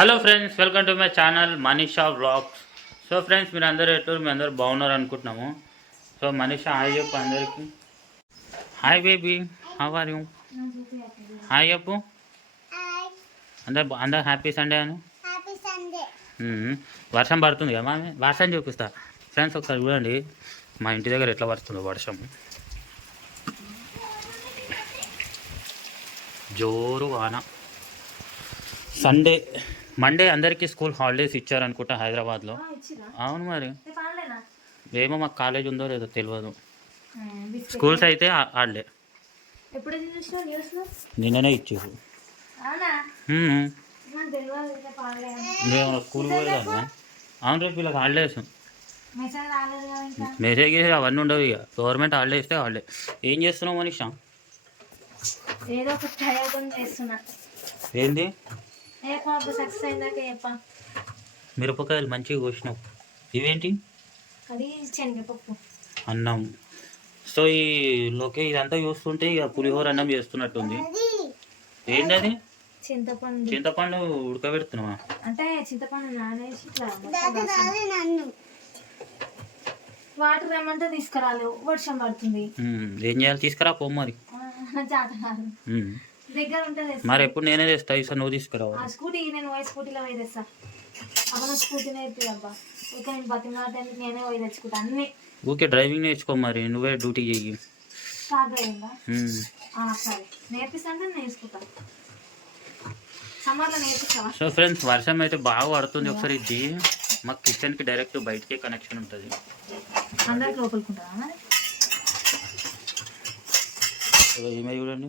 Hello friends welcome to my channel Manisha vlogs. So friends మీరు అందరూ ఎటు మీ అందరూ బాగున్నారు అనుకుంటున్నాము. సో మనీషా హాయ్ చెప్పు అందరికీ. Hi baby how are you? Hi చెప్పు. అందరు అందరు హ్యాపీ సండే అను? వర్షం పడుతుంది కదా మామి? వర్షం చూపిస్తా. ఫ్రెండ్స్ ఒకసారి చూడండి. మా ఇంటి దగ్గర ఎట్లా పడుతుందో వర్షం. జోరు వాన. సండే. మండే అందరికీ స్కూల్ హాలిడేస్ ఇచ్చారనుకుంటా హైదరాబాద్లో. అవును మరి. ఏమో మాకు కాలేజ్ ఉందో లేదో తెలియదు స్కూల్స్ అయితే ఆడలే. నిన్ననే ఇచ్చారు మేము. స్కూల్ పోయేదాన్ని అవును రేపు వీళ్ళకి హాలిడేస్. మెసేజ్ అవన్నీ ఉండవు ఇక. గవర్నమెంట్ హాలిడే ఇస్తే హాలిడే. ఏం చేస్తున్నావు మనీషా? ఏదో? మిరపకాయలు మంచిగా కోసినావు. ఇవేంటి? అది శనగపప్పు. అన్నం. సో ఈ లోకే ఇదంతా చూస్తుంటే ఇక పులిహోర అన్నం చేస్తున్నట్టుంది. ఏంటి అది చింతపండు. చింతపండు ఉడకబెడుతున్నావా? అంటే చింతపండు నానేసి. వాటర్ ఏమంటే తీసుకురాలి వర్షం పడుతుంది. ఏం చేయాలి? తీసుకురా పో మరి ఆ, జాత కాదు మ్మ్. దగ్గర ఉంటే తెస్తా. మరి ఎప్పుడు నేనే తెస్తా ఈసారి నువ్వు ఆ తీసుకురావాలి స్కూటీ నేను పోయి స్కూటీలో పోయి తెస్తా అమ్మ నా స్కూటీ నేర్పి అబ్బా. ఇక నేను బతిమాటానికి నేనే పోయి తెచ్చుకుంటా అన్ని. ఊకే డ్రైవింగ్ నేర్చుకో మరి నువ్వే డ్యూటీ చెయ్యి. స్టార్ట్ అయ్యిందా మ్మ్. ఆ, సరే. నేర్పిస్తా అంటే నేర్చుకుంటా. సమ్మర్లో నేర్పిస్తావా? సో ఫ్రెండ్స్ వర్షం అయితే బాగా పడుతుంది ఒకసారి ఇది మా కిచెన్కి డైరెక్ట్ బయటకే కనెక్షన్ ఉంటుంది. అందరికి లోపలికుంటావా మరి? ఇదిగో ఈమె చూడండి.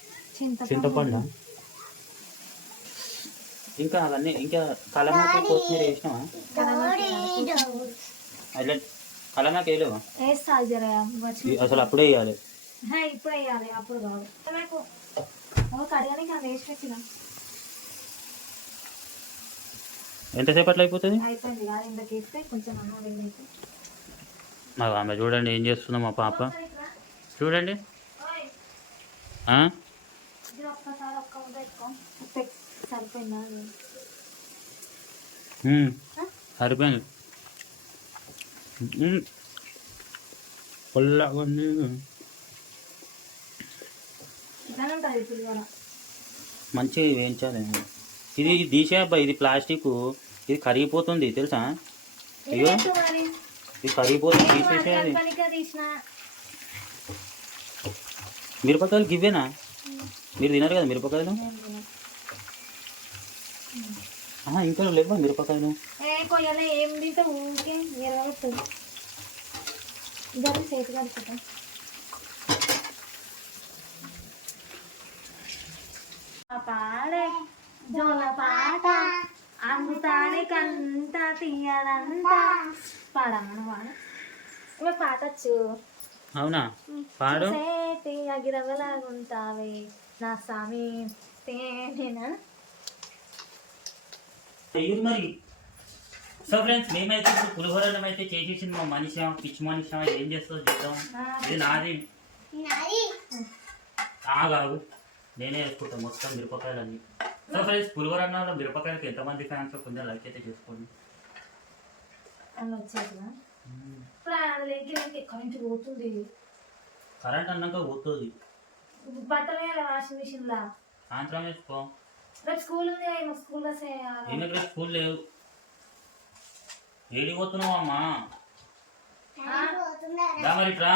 చింతపండు. ఇంకా అవన్నీ ఇంకా కలమాక కొత్తిమీర వేసినావా? అట్లా కలమాక వేయలేవా? అసలు అప్పుడే వేయాలి. ఇప్పుడు వేయాలి అప్పుడు కాదు. అది వేసి పెట్టిన ఎంతసేపు అట్లా అయిపోతుంది? ఆమె చూడండి ఏం చేస్తుందో మా పాప. చూడండి. ఆ? ఇది ఒక్కసారి ఒక్క ముద్ద ఎక్కువ ఉప్పు సరిపోయిందా. పుల్లగా ఉంది మంచిగా వేయించాలి ఇది తీసే అబ్బాయి ఇది ప్లాస్టిక్ ఇది కరిగిపోతుంది తెలుసా అయ్యో ఇది కరిగిపోతుంది తీసేసేయాలి తీసిన మిరపకాయలు గివ్వేనా మీరు తినరు కదా మిరపకాయలు? ఇంకా లేవా మిరపకాయలు? పాడే జోల పాట తీయదంతా పాడ పాటచ్చు అవునా? పాడు. సేటి అగిరవలాగుంటావే నా స్వామి తేనేనా మరి సో ఫ్రెండ్స్ మేమైతే ఇప్పుడు పులిహోరనం అయితే చేసేసింది మా మనిషి పిచ్చి మనిషి ఏం చేస్తుందో చూద్దాం ఇది నాది ఆగాగు నేనే వేసుకుంటాను మొత్తం మిరపకాయలు అన్ని సో ఫ్రెండ్స్ పులిహోరన్నంలో మిరపకాయలకి ఎంతమంది ఫ్యాన్స్ కొంచెం లైక్ అయితే చేసుకోండి కరెంట్ అన్నాక పోతుంది బట్టలు వేయాలి వాషింగ్ మిషన్ లా సాయంత్రం వేసుకో రేపు స్కూల్ ఉంది మా స్కూల్లో ఈమెకి రేపు స్కూల్ లేవు ఏడికి పోతున్నావు అమ్మా? దా మరి ఇట్రా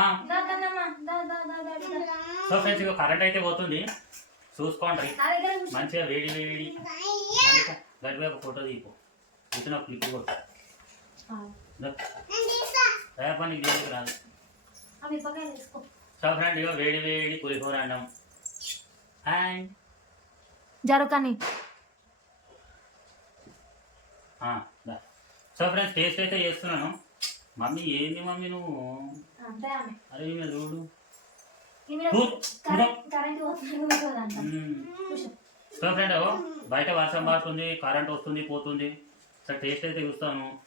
సో ఫ్రెండ్స్ ఇక కరెంట్ అయితే పోతుంది. చూసుకోండి. మంచిగా వేడి వేడి ఒక ఫోటో తీపో. ఇచ్చిన క్లిక్ కొట్టు ఆ, దా. పని దేనికి రాదు. ఆ మిరపకాయలు తీసుకో సో ఫ్రెండ్ ఇగో వేడి వేడి పులిహోర అన్నం. హాయ్ జరకని. ఆ, దా. సో ఫ్రెండ్స్ టేస్ట్ అయితే చేస్తున్నాను. మమ్మీ ఏంది మమ్మీ నువ్వు? అరే ఈమె చూడు. సో ఫ్రెండ్ బయట వర్షం పడుతుంది కరెంట్ వస్తుంది పోతుంది. సో టేస్ట్ అయితే చూస్తాను.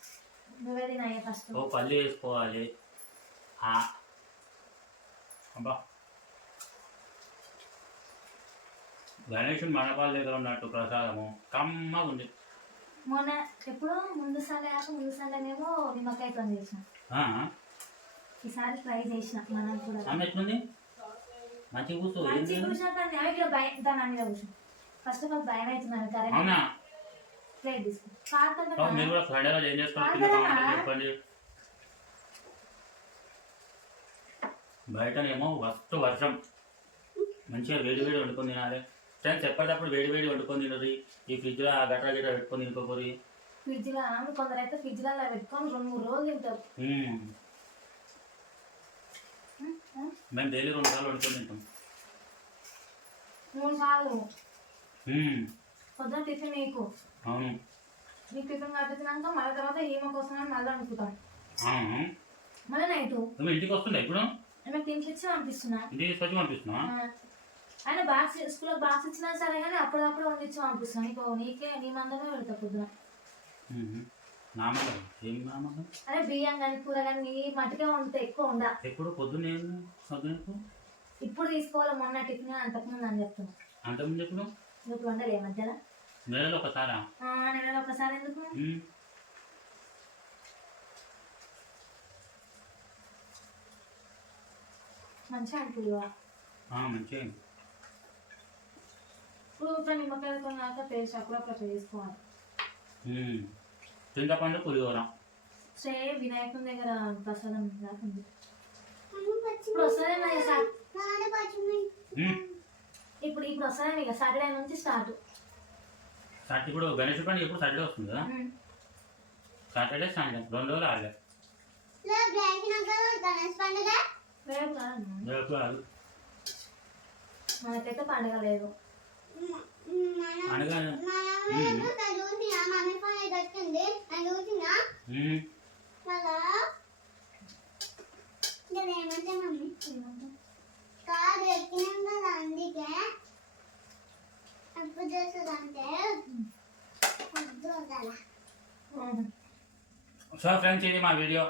ఓ పల్లి వేసుకోవాలి. ఆ. అబ్బా. గణేషుని మండపాల దగ్గర ఉన్నట్టు ప్రసాదము. కమ్మగా ఉంది మొన్న ఎప్పుడు ముందు సండే కాక ముందు సండేనేమో నిమ్మకాయతో చేసిన. ఆ, ఈసారి ట్రై చేసిన మనం కూడా. అమ్మ ఎట్లుంది? మంచిగా కూర్చో మంచి కూర్చున్నా కానీ ఆమె ఇక్కడ భయం దాని మీద కూర్చో ఫస్ట్ ఆఫ్ ఆల్ భయం అవుతున్నాను కరెంట్ అవునా? ప్లేట్ తీసుకో. కాదు సో మీరు కూడా పండుగలు ఏం చేసుకోవాలి చెప్పండి. బయటనేమో ఫస్ట్ వర్షం. మంచిగా వేడి వేడి వండుకొని తినాలి. ఫ్రెండ్స్ ఎప్పటికప్పుడు వేడి వేడి వండుకొని తినరు. ఈ ఫ్రిడ్జ్లో ఆ గట్రా గిట్రా పెట్టుకొని తినుకోకూరి ఫ్రిడ్జ్లో కొందరు అయితే ఫ్రిడ్జ్లో అలా పెట్టుకొని రెండు మూడు రోజులు తింటారు. మ్మ్. డైలీ రెండు సార్లు వండుకొని తింటాం. మూడు సార్లు. పొద్దున టిఫిన్ నీకు? అవును. నీకు టిఫిన్ కట్టించినాక మళ్ళీ తర్వాత ఈమె కోసం అని మళ్ళీ అనుకుంటాం మళ్ళీ నైట్? ఇంటికి వస్తుండే ఇప్పుడు? ఆమె ఇచ్చి పంపిస్తున్నా. తీసుకొచ్చి ఆయన బాక్స్ స్కూల్లో బాక్స్ ఇచ్చినా సరే కానీ అప్పుడప్పుడు వండించి పంపిస్తాను నీకు నీకే నీ మందమే పెడతా పొద్దున. అదే బియ్యం కానీ కూర కానీ నీ మటుకే వండుతా ఎక్కువ ఉండ ఎప్పుడు? పొద్దునకు ఇప్పుడు తీసుకోవాలి మొన్న టిఫిన్ అంతకుముందు అని చెప్తున్నా. అంతకుముందు ఎప్పుడు? నువ్వు వండలే మధ్యలో? నెలలో ఒకసారా? నెలలో ఒకసారి ఎందుకు? మంచిగా అనుకుంది ఆ, మంచిగా ఇప్పుడు ఇప్పుడు నిమ్మకాయలతో కాక టేస్ట్ అప్పుడప్పుడు చేసుకోవాలి. మ్మ్. చింతపండు పులిహోర. సే వినాయకుని దగ్గర ప్రసాదం రాకుంది ఇప్పుడు మ్మ్. ఇప్పుడు ఇప్పుడు వస్తుంది ఇక సాటర్డే నుంచి స్టార్ట్. సాటర్డే ఇప్పుడు గణేష్ పండుగ ఎప్పుడు సాటర్డే వస్తుంది? కదా సాటర్డే సండే రెండు రోజులు ఆడలే. రేపు కాదు రేపు కాదు మనకైతే పండగ లేదు. అనగా. కాదు ఎక్కినాం కదా అందుకే. చేస్తుందంటే సో ఫ్రెండ్స్ ఇది మా వీడియో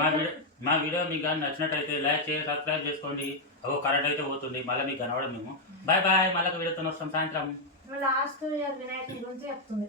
మా వీడియో మా వీడియో మీకు కానీ నచ్చినట్టయితే లైక్ చేసి సబ్స్క్రైబ్ చేసుకోండి. ఒక కరెంట్ అయితే పోతుంది. మళ్ళీ మీకు కనవడం మేము. బాయ్ బాయ్ మళ్ళీ వీడియోతో వస్తాం సాయంత్రం. లాస్ట్ వినాయకుడి గురించి చెప్తుంది.